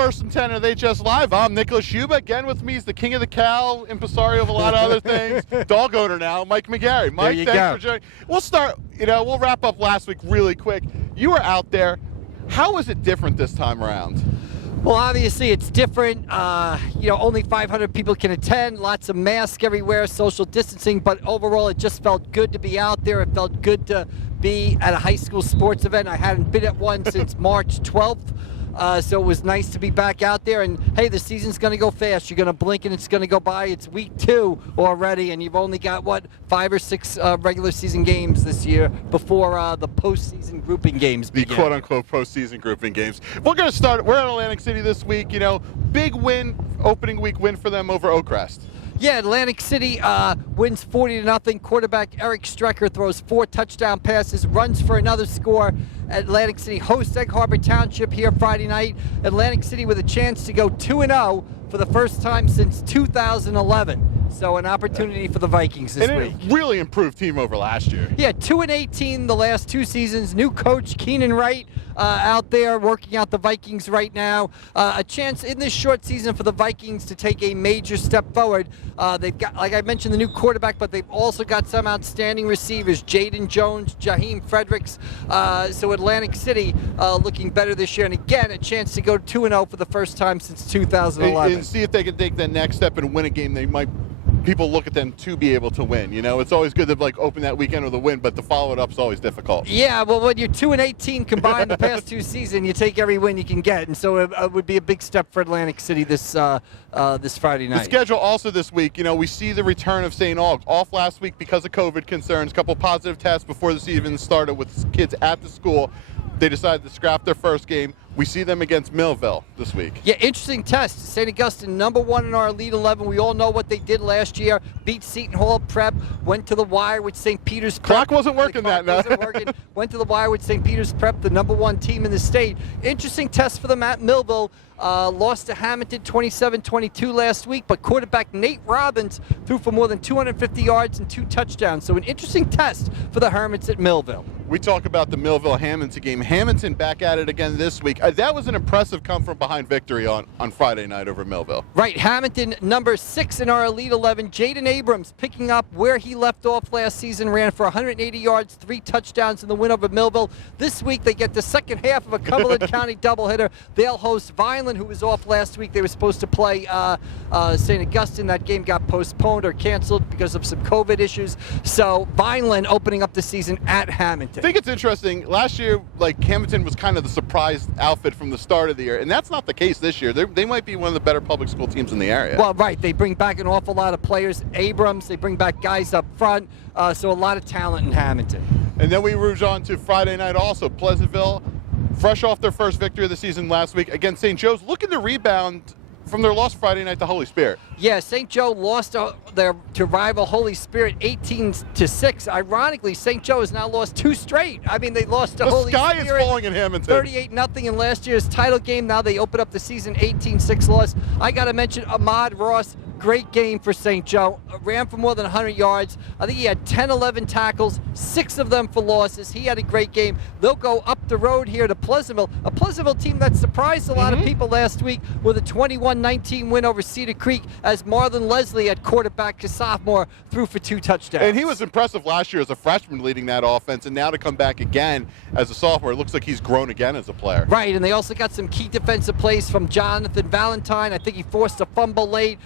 First and 10 of HS Live. I'm Nicholas Huba. Again with me is the king of the cow, impresario of a lot of other things, dog owner now, Mike McGarry. Mike, thanks for joining. We'll start, we'll wrap up last week really quick. You were out there. How was it different this time around? Well, obviously it's different. Only 500 people can attend, lots of masks everywhere, social distancing, but overall it just felt good to be out there. It felt good to be at a high school sports event. I hadn't been at one since March 12th. So it was nice to be back out there, and hey, the season's going to go fast. You're going to blink and it's going to go by. It's week 2 already, and you've only got, 5 or 6 regular season games this year before the postseason grouping games begin. The quote-unquote postseason grouping games. We're going to start, we're at Atlantic City this week, big win, opening week win for them over Oakrest. Yeah, Atlantic City wins 40-0. Quarterback Eric Strecker throws 4 touchdown passes, runs for another score. Atlantic City hosts Egg Harbor Township here Friday night. Atlantic City with a chance to go 2-0 for the first time since 2011. So an opportunity for the Vikings this week. And a really improved team over last year. Yeah, 2-18 the last 2 seasons. New coach Keenan Wright out there working out the Vikings right now. A chance in this short season for the Vikings to take a major step forward. They've got, like I mentioned, the new quarterback, but they've also got some outstanding receivers, Jaden Jones, Jaheim Fredericks. So Atlantic City looking better this year. And again, a chance to go 2-0 for the first time since 2011. And see if they can take that next step and win a game people look at them to be able to win. It's always good to open that weekend with a win, but to follow it up is always difficult. Yeah, well, when you're 2-18 combined the past 2 seasons, you take every win you can get, and so it would be a big step for Atlantic City this Friday night. The schedule also this week, we see the return of St. Aug off last week because of COVID concerns. A couple positive tests before the season started with kids at the school. They decided to scrap their first game. We see them against Millville this week. Yeah, interesting test. St. Augustine, #1 in our Elite 11. We all know what they did last year. Beat Seton Hall Prep, went to the wire with St. Peter's Prep. Clock wasn't working that night. Went to the wire with St. Peter's Prep, the #1 team in the state. Interesting test for them at Millville. Lost to Hamilton 27-22 last week, but quarterback Nate Robbins threw for more than 250 yards and 2 touchdowns. So an interesting test for the Hermits at Millville. We talk about the Millville-Hamilton game. Hamilton back at it again this week. That was an impressive come-from-behind victory on Friday night over Millville. Right, Hamilton, #6 in our Elite 11. Jaden Abrams picking up where he left off last season, ran for 180 yards, 3 touchdowns in the win over Millville. This week they get the second half of a Cumberland County doubleheader. They'll host Vineland, who was off last week. They were supposed to play St. Augustine. That game got postponed or canceled because of some COVID issues. So Vineland opening up the season at Hamilton. I think it's interesting. Last year, Hamilton was kind of the surprise outfit from the start of the year, and that's not the case this year. They might be one of the better public school teams in the area. Well, right. They bring back an awful lot of players. Abrams, they bring back guys up front, so a lot of talent in Hamilton. And then we rouge on to Friday night also. Pleasantville, fresh off their first victory of the season last week against St. Joe's, looking to rebound from their loss Friday night to Holy Spirit. Yeah, St. Joe lost to rival Holy Spirit 18-6. Ironically, St. Joe has now lost 2 straight. I mean, they lost to Holy Spirit. The sky is falling in Hamilton. 38-0 in last year's title game. Now they open up the season 18-6 loss. I got to mention Ahmad Ross. Great game for St. Joe. Ran for more than 100 yards. I think he had 10-11 tackles, 6 of them for losses. He had a great game. They'll go up the road here to Pleasantville, a Pleasantville team that surprised a lot of people last week with a 21-19 win over Cedar Creek as Marlon Leslie at quarterback, a sophomore, threw for 2 touchdowns. And he was impressive last year as a freshman leading that offense, and now to come back again as a sophomore, it looks like he's grown again as a player. Right, and they also got some key defensive plays from Jonathan Valentine. I think he forced a fumble late,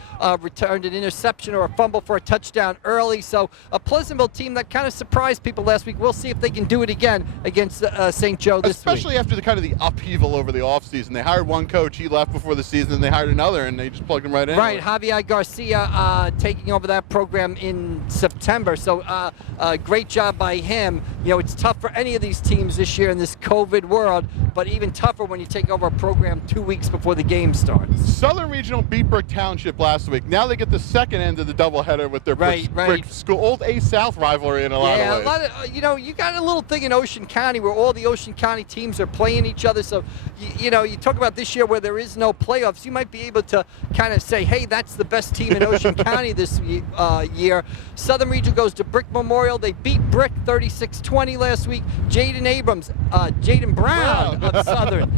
returned an interception or a fumble for a touchdown early. So a Pleasantville team that kind of surprised people last week. We'll see if they can do it again against St. Joe this week. Especially after the upheaval over the offseason. They hired one coach, he left before the season, and they hired another, and they just plugged him right in. Right, Javier Garcia taking over that program in September. So great job by him. It's tough for any of these teams this year in this COVID world, but even tougher when you take over a program 2 weeks before the game starts. Southern Regional beat Brick Township last week. Now they get the second end of the doubleheader with their Brick School, old A-South rivalry in a lot of ways. Yeah, a lot of, you got a little thing in Ocean County where all the Ocean County teams are playing each other. So, you talk about this year where there is no playoffs, you might be able to kind of say, hey, that's the best team in Ocean County this year. Southern Regional goes to Brick Memorial. They beat Brick 36-20 last week. Jaden Abrams, Jaden Brown of Southern.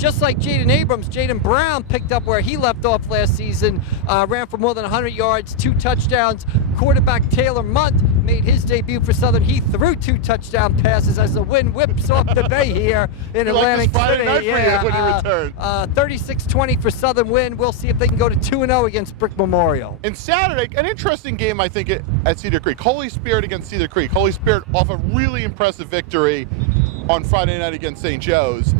just like Jaden Abrams, Jaden Brown picked up where he left off last season, ran for more than 100 yards, 2 touchdowns. Quarterback Taylor Munt made his debut for Southern. He threw 2 touchdown passes as the wind whips off the bay here in Atlantic City. Night for you when you return. 36-20 for Southern win. We'll see if they can go to 2-0 against Brick Memorial. And Saturday, an interesting game, I think, at Cedar Creek. Holy Spirit against Cedar Creek. Holy Spirit off a really impressive victory on Friday night against St. Joe's.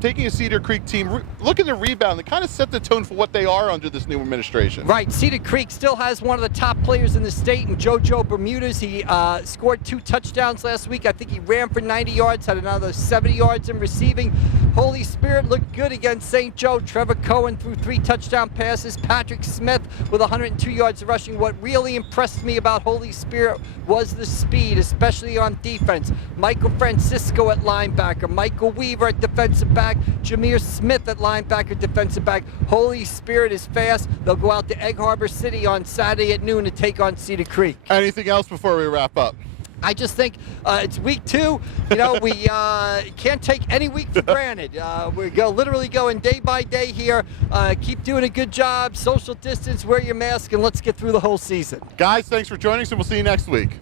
Taking a Cedar Creek team, looking to rebound, they kind of set the tone for what they are under this new administration. Right, Cedar Creek still has one of the top players in the state, and JoJo Bermudez. He scored 2 touchdowns last week. I think he ran for 90 yards, had another 70 yards in receiving. Holy Spirit looked good against St. Joe. Trevor Cohen threw 3 touchdown passes. Patrick Smith with 102 yards rushing. What really impressed me about Holy Spirit was the speed, especially on defense. Michael Francisco at linebacker, Michael Weaver at defensive back, Jameer Smith at linebacker, defensive back. Holy Spirit is fast. They'll go out to Egg Harbor City on Saturday at noon to take on Cedar Creek. Anything else before we wrap up? I just think it's week 2. You know, we can't take any week for granted. We're literally going day by day here. Keep doing a good job. Social distance, wear your mask, and let's get through the whole season. Guys, thanks for joining us, and we'll see you next week.